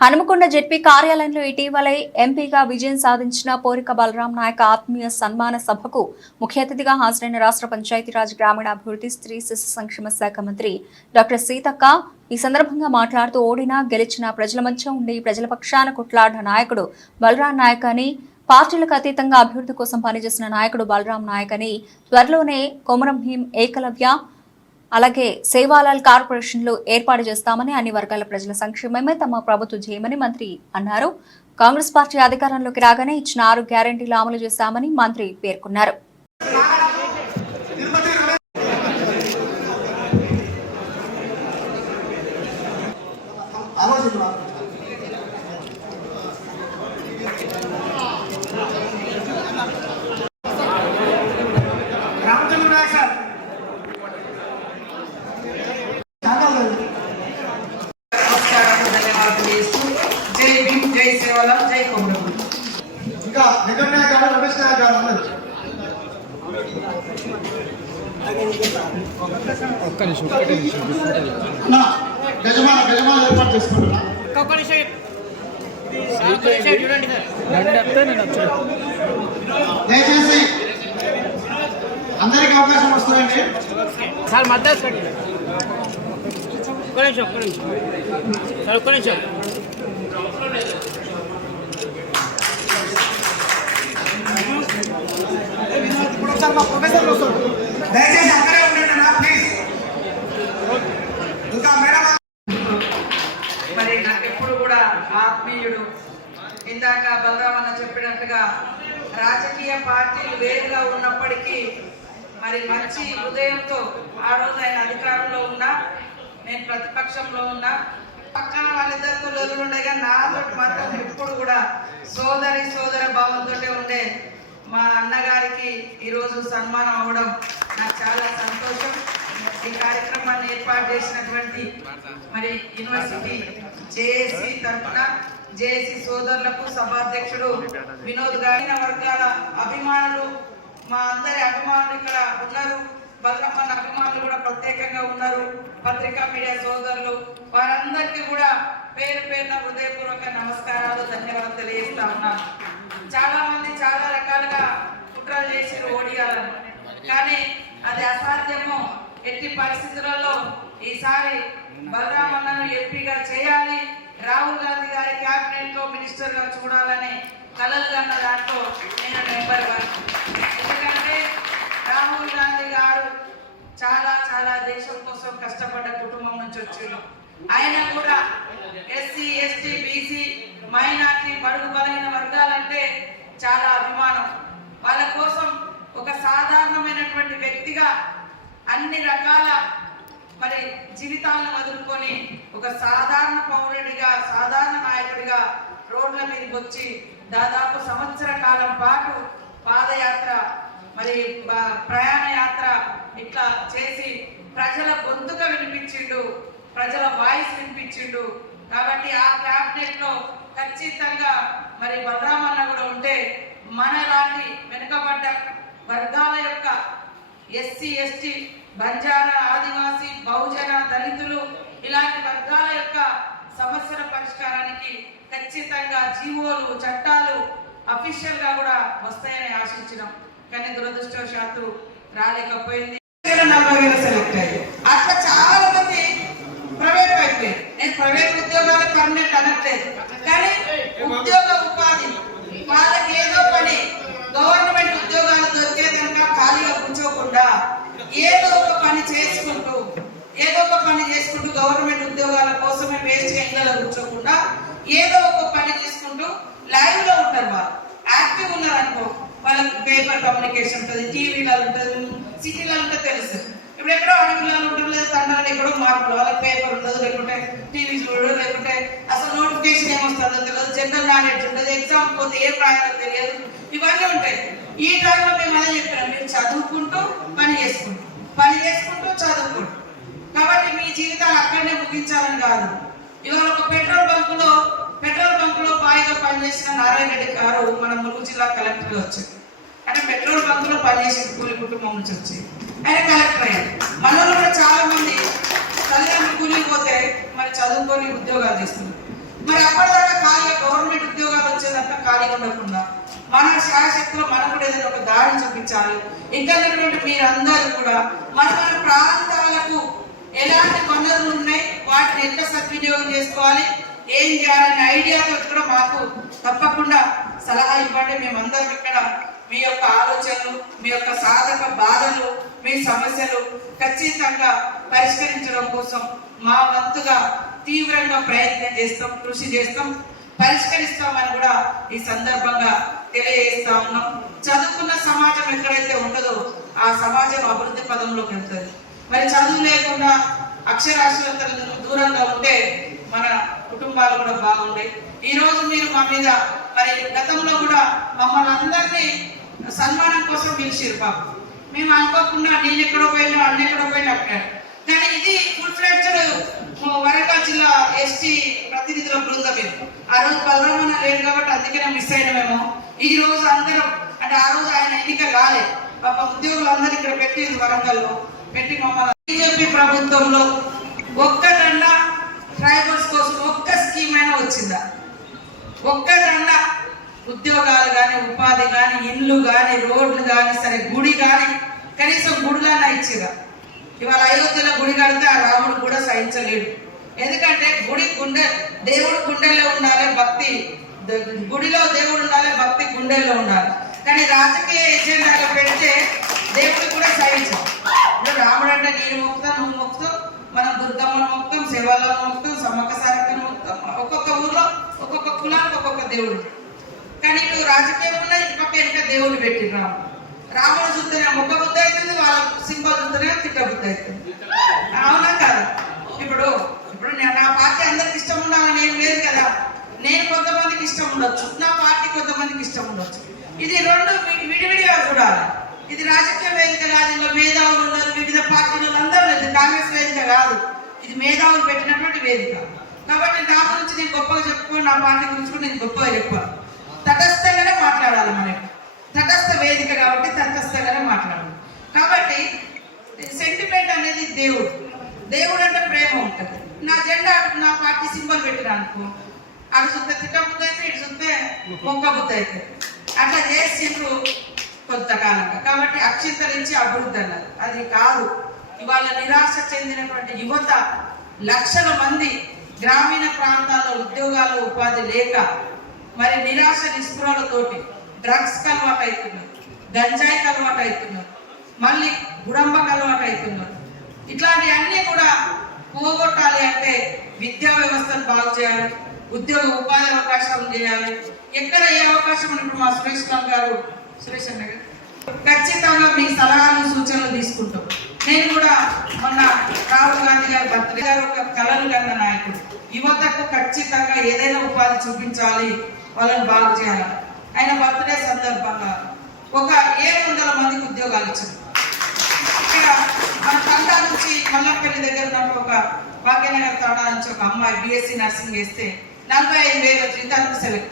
Hanumakonda ZP కార్యాలయంలో ఇటీవలే ఎంపీగా విజయం సాధించిన పోరిక బలరాం నాయక్ ఆత్మీయ సన్మాన సభకు ముఖ్య అతిథిగా హాజరైన రాష్ట్ర పంచాయతీరాజ్ గ్రామీణాభివృద్ధి స్త్రీ శిశు సంక్షేమ శాఖ మంత్రి డాక్టర్ సీతక్క ఈ సందర్భంగా మాట్లాడుతూ ఓడినా గెలిచిన ప్రజల మధ్య ఉండి ప్రజల పక్షాన కొట్లాడిన నాయకుడు బలరాం నాయక్ అని పార్టీలకు అతీతంగా అభివృద్ధి కోసం పనిచేసిన నాయకుడు బలరాం నాయక్ అని త్వరలోనే కొమరం భీం ఏకలవ్య అలాగే సేవాలాల్ కార్పొరేషన్లు ఏర్పాటు చేస్తామని అన్ని వర్గాల ప్రజల సంక్షేమమే తమ ప్రభుత్వం చేయమని మంత్రి అన్నారు. కాంగ్రెస్ పార్టీ అధికారంలోకి రాగానే ఇచ్చిన ఆరు గ్యారంటీలు అమలు చేస్తామని మంత్రి పేర్కొన్నారు ఆలోచన రామచంద్ర నాయక్ సార్ చాలా లేదు. నమస్కారం ధన్యవాదాలు చేస్తూ జై భీమ్ జై సేవలం జై కొమరం నాయక్ గారు రమేష్ నాయక్ గారు అందరు అన్నా, గజమాన గజమాన ఏర్పాటు చేసుకుంటున్నా. దయచేసి అందరికి అవకాశం వస్తుందండి. సార్ మద్దతు ఒక్క నిమిషం ఒక్క నిమిషం. సార్ ఒక్క నిమిషం. ఒకసారి మా ప్రొఫెసర్లు వస్తారు దయచేసి అక్కడే ఉండండి అన్న ప్లీజ్. ఇంకా మేడం మరి నాకు ఎప్పుడు కూడా ఆత్మీయుడు ఇందాక బలరామన్న చెప్పినట్టుగా రాజకీయ పార్టీలు వేరుగా ఉన్నప్పటికీ మరి మంచి హృదయంతో ఆ రోజు ఆయన అధికారంలో ఉన్నా నేను ప్రతిపక్షంలో ఉన్నా పక్కన వాళ్ళిద్దరితో లోతులు ఉండే కానీ నాతో మాత్రం ఎప్పుడు కూడా సోదరి సోదర భావంతో ఉండే మా అన్నగారికి ఈరోజు సన్మానం అవ్వడం నాకు చాలా సంతోషం. ఈ కార్యక్రమాన్ని ఏర్పాటు చేసినటువంటి మరి యూనివర్సిటీ జేఏసీ తరఫున జేఏసీ సోదరులకు సభాధ్యక్షుడు వినోద్ గారిన వర్గాల అభిమానులు మా అందరి అభిమానులు ఇక్కడ ఉన్నారు. బలరమ్మన్న అభిమానులు కూడా ప్రత్యేకంగా ఉన్నారు. పత్రికా మీడియా సోదరులు వారందరికీ కూడా పేరు పేరున హృదయపూర్వక నమస్కారాలు ధన్యవాదాలు తెలియజేస్తా ఉన్నాను. చాలా మంది చాలా రకాలుగా కుట్రలు చేసి ఓడియాలను కానీ అది అసాధ్యము ఎట్టి పరిస్థితులలో ఈసారి బలరామన్నను ఎంపీగా చేయాలి రాహుల్ గాంధీ గారి క్యాబినెట్లో మినిస్టర్గా చూడాలని కలలు కన్న దాంట్లో నేను మెంబర్ వన్. ఎందుకంటే రాహుల్ గాంధీ గారు చాలా చాలా దేశం కోసం కష్టపడ్డ కుటుంబం నుంచి వచ్చారు ఆయన కూడా ఎస్సీ ఎస్టీ బీసీ మైనార్టీ బడుగు బలైన వర్గాలంటే చాలా అభిమానం. వాళ్ళ కోసం ఒక సాధారణమైనటువంటి వ్యక్తిగా అన్ని రకాల మరి జీవితాలను వదులుకొని ఒక సాధారణ పౌరుడిగా సాధారణ నాయకుడిగా రోడ్ల మీదకి వచ్చి దాదాపు సంవత్సర కాలం పాటు పాదయాత్ర మరి ప్రయాణ యాత్ర ఇట్లా చేసి ప్రజల గొంతుక వినిపించిండు. ప్రజల వాయిస్ వినిపించిండు. కాబట్టి ఆ క్యాబినెట్లో ఖచ్చితంగా మరి బలరామన్న కూడా ఉంటే మన లాంటి వెనుకబడ్డ వర్గాల యొక్క ఎస్సీ ఎస్టీ బంజారా ఆదివాసీ బహుజన దళితులు ఇలాంటి వర్గాల యొక్క సమస్యల పరిష్కారానికి ఖచ్చితంగా జీవోలు చట్టాలు అఫీషియల్గా కూడా వస్తాయని ఆశించినాం. కానీ దురదృష్టవశాత్తు రాలేకపోయింది. నలభై వేలు సెలెక్ట్ అయ్యాయి అట్లా చాలా మంది ప్రైవేట్ అయిపోయారు నేను ప్రైవేట్ ఉద్యోగాలు పర్మనెంట్ అనట్లేదు కానీ ఉద్యోగ ఉపాధి వాళ్ళకి ఏదో పని గవర్నమెంట్ ఉద్యోగాలు దొరికే కనుక ఖాళీగా కూర్చోకుండా ఏదో ఒక పని చేసుకుంటూ ఏదో ఒక పని చేసుకుంటూ గవర్నమెంట్ ఉద్యోగాల కోసమే వేస్ట్ ఎండలో కూర్చోకుండా ఏదో ఒక పని చేసుకుంటూ లైవ్లో ఉంటారు వాళ్ళు. యాక్టివ్ ఉన్నారనుకో వాళ్ళకి పేపర్ కమ్యూనికేషన్ ఉంటుంది టీవీలలో ఉంటుంది సిటీలో ఉంటే తెలుసు. ఇప్పుడు ఎక్కడో అడవులలో ఉంటుంది లేదా తండాలు ఎక్కడో మార్పులు వాళ్ళకి పేపర్ ఉండదు లేకుంటే టీవీ చూడదు లేకుంటే అసలు నోటిఫికేషన్ ఏమొస్తుందో తెలియదు జనరల్ నాలెడ్జ్ ఉంటుంది ఎగ్జామ్ పోతే ఏ రాయాలో తెలియదు. ఇవన్నీ ఉంటాయి. ఈ టైంలో మేము అదే చెప్పినాం మీరు చదువుకుంటూ పని చేసుకుంటూ పని చేసుకుంటూ చదువుకుంటూ. కాబట్టి మీ జీవితాలు అక్కడనే ముగించాలని కాదు. ఇవాళ ఒక పెట్రోల్ బంకులో పెట్రోల్ బంకులో బాయిగా పనిచేసిన నారాయణ రెడ్డి గారు మన ములుగు జిల్లా కలెక్టర్ వచ్చింది అంటే పెట్రోల్ బంకులో పనిచేసిన కూలి కుటుంబం నుంచి వచ్చింది ఆయన కలెక్టర్ అయ్యారు మనలో కూడా చాలా మంది తల్లిదండ్రులు కూలికి పోతే మరి చదువుకొని ఉద్యోగాలు చేస్తున్నారు. మరి అప్పటిదాకా ఖాళీగా గవర్నమెంట్ ఉద్యోగాలు వచ్చేదాకా ఖాళీగా ఉండకుండా మన శాశక్తిలో మనకు కూడా ఏదైనా ఒక దారిని చూపించాలి. ఇంకా మీరందరూ కూడా మన మన ప్రాంతాలకు ఎలాంటి వనరులు ఉన్నాయి వాటిని ఎంత సద్వినియోగం చేసుకోవాలి ఏం చేయాలనే ఐడియాతో కూడా మాకు తప్పకుండా సలహా ఇవ్వండి. మేమందరం ఇక్కడ మీ యొక్క ఆలోచనలు మీ యొక్క సాధక బాధలు మీ సమస్యలు ఖచ్చితంగా పరిష్కరించడం కోసం మా వంతుగా తీవ్రంగా ప్రయత్నం చేస్తాం కృషి చేస్తాం పరిష్కరిస్తామని కూడా ఈ సందర్భంగా తెలియజేస్తా ఉన్నాం. చదువుకున్న సమాజం ఎక్కడైతే ఉంటుందో ఆ సమాజం అభివృద్ధి పదంలోకి వెళ్తుంది. మరి చదువు లేకుండా అక్షరాస్యతలకు దూరంగా ఉంటే మన కుటుంబాలు కూడా బాగుండే. ఈ రోజు మీరు మా మీద మరి గతంలో కూడా మమ్మల్ని అందరినీ సన్మానం కోసం పిలిచిరు పాపం. మేము అనుకోకుండా నేను ఎక్కడో పోయినా అన్న ఎక్కడో పోయినా అంటారు. కానీ ఇది ఫుల్ ఫ్లెడ్జ్డ్ వరంగల్ జిల్లా ఎస్టీ ప్రతినిధుల బృందం ఇది. ఆ రోజు బలరామన్న లేదు కాబట్టి అందుకనే మిస్ అయినామేమో. ఈ రోజు అందరం అంటే ఆ రోజు ఆయన ఎన్నిక కాలేదు పాప ఉద్యోగులందరూ ఇక్కడ పెట్టింది వరంగల్లో పెట్టి మమ్మల్ని బీజేపీ ప్రభుత్వంలో ఒక్కటన్నా ట్రైబల్స్ కోసం ఒక్క స్కీమ్ అయినా వచ్చిందా? ఒక్కటన్నా ఉద్యోగాలు కానీ ఉపాధి కానీ ఇల్లు కానీ రోడ్లు కానీ సరే గుడి కానీ కనీసం గుడిలానా ఇచ్చిరా ఇవాళ అయోధ్యలో గుడి కడితే ఆ రాముడు కూడా సహించలేడు. ఎందుకంటే గుడి గుండె దేవుడు గుండెల్లో ఉండాలి భక్తి గుడిలో దేవుడు ఉండాలి భక్తి గుండెల్లో ఉండాలి. కానీ రాజకీయ ఎజెండాగా పెడితే దేవుడు కూడా సహించాం రాముడు అంటే నేను మొక్కుతాం నువ్వు మొక్కుతావు మనం దుర్గమ్మను మొక్కుతాం శివాలను మొక్కుతాం సమక సారకను మొక్కుతాం. ఒక్కొక్క ఊర్లో ఒక్కొక్క కులానికి ఒక్కొక్క దేవుడు. కానీ ఇటు రాజకీయం ఉన్న ఇటు పక్క వెనుక దేవుడు పెట్టి రాము రాముడు చూస్తేనే మొక్క బుద్ధి అవుతుంది వాళ్ళ సింబల్ చూస్తేనే తిట్ట బుద్ధి అవుతుంది. అవునా కాదు? ఇప్పుడు ఇప్పుడు నేను నా పార్టీ అందరికి ఇష్టం ఉండాలని నేను లేదు కదా. నేను కొంతమందికి ఇష్టం ఉండొచ్చు నా పార్టీ కొంతమందికి ఇష్టం ఉండొచ్చు. ఇది రెండు విడివిడిగా చూడాలి. ఇది రాజకీయ వేదిక కాదు ఇందులో మేధావులు ఉన్నారు వివిధ పార్టీలు అందరూ లేదు కాంగ్రెస్ వేదిక కాదు. ఇది మేధావులు పెట్టినటువంటి వేదిక. కాబట్టి నా గురించి నేను గొప్పగా చెప్పుకో నా పార్టీ గురించి కూడా నేను గొప్పగా చెప్పాను. తటస్థంగానే మాట్లాడాలి మనం. తటస్థ వేదిక కాబట్టి తటస్థంగానే మాట్లాడాలి. కాబట్టి సెంటిమెంట్ అనేది దేవుడు. దేవుడు అంటే ప్రేమ ఉంటుంది. నా జెండా నా పార్టీ సింబల్ పెట్టిన అనుకో అటు చూస్తే తిట్టబుద్ధి అయితే ఇటు చూస్తే మొక్క బుద్ధి అయితే. అట్లా చేసిండ్రు కొంతకాలంగా. కాబట్టి అక్షింతరించి అభివృద్ధి అన్నారు. అది కాదు. ఇవాళ నిరాశ చెందినటువంటి యువత లక్షల మంది గ్రామీణ ప్రాంతాల్లో ఉద్యోగాలు ఉపాధి లేక మరి నిరాశ నిస్పృహలతోటి డ్రగ్స్ అలవాటు అవుతున్నారు గంజాయికి అలవాటు అవుతున్నారు మళ్ళీ గుడంబకు అలవాటు అవుతున్నారు. ఇట్లాంటివన్నీ కూడా పోగొట్టాలి అంటే విద్యా వ్యవస్థను బాగు చేయాలి ఉద్యోగ ఉపాధి అవకాశాలు చేయాలి. ఎక్కడ ఏ అవకాశం ఉన్నప్పుడు మా సురేష్ రామ్ గారు సురేష్ అన్న గారు ఖచ్చితంగా మీ సలహాలు సూచనలు తీసుకుంటాం. నేను కూడా మొన్న రాహుల్ గాంధీ గారి భర్త గారు ఒక కళలు కన్న నాయకుడు. యువతకు ఖచ్చితంగా ఏదైనా ఉపాధి చూపించాలి వాళ్ళని బాగు చేయాలి. ఆయన బర్త్డే సందర్భంగా ఒక ఏడు వందల మందికి ఉద్యోగాలు ఇచ్చింది ఇక్కడ మన తండా నుంచి మల్లపల్లి దగ్గర ఉన్నప్పుడు ఒక భాగ్యనగర్ తండా నుంచి ఒక అమ్మాయి బిఎస్సి నర్సింగ్ చేస్తే నలభై ఐదు వేలు జీతాలకు సెలెక్ట్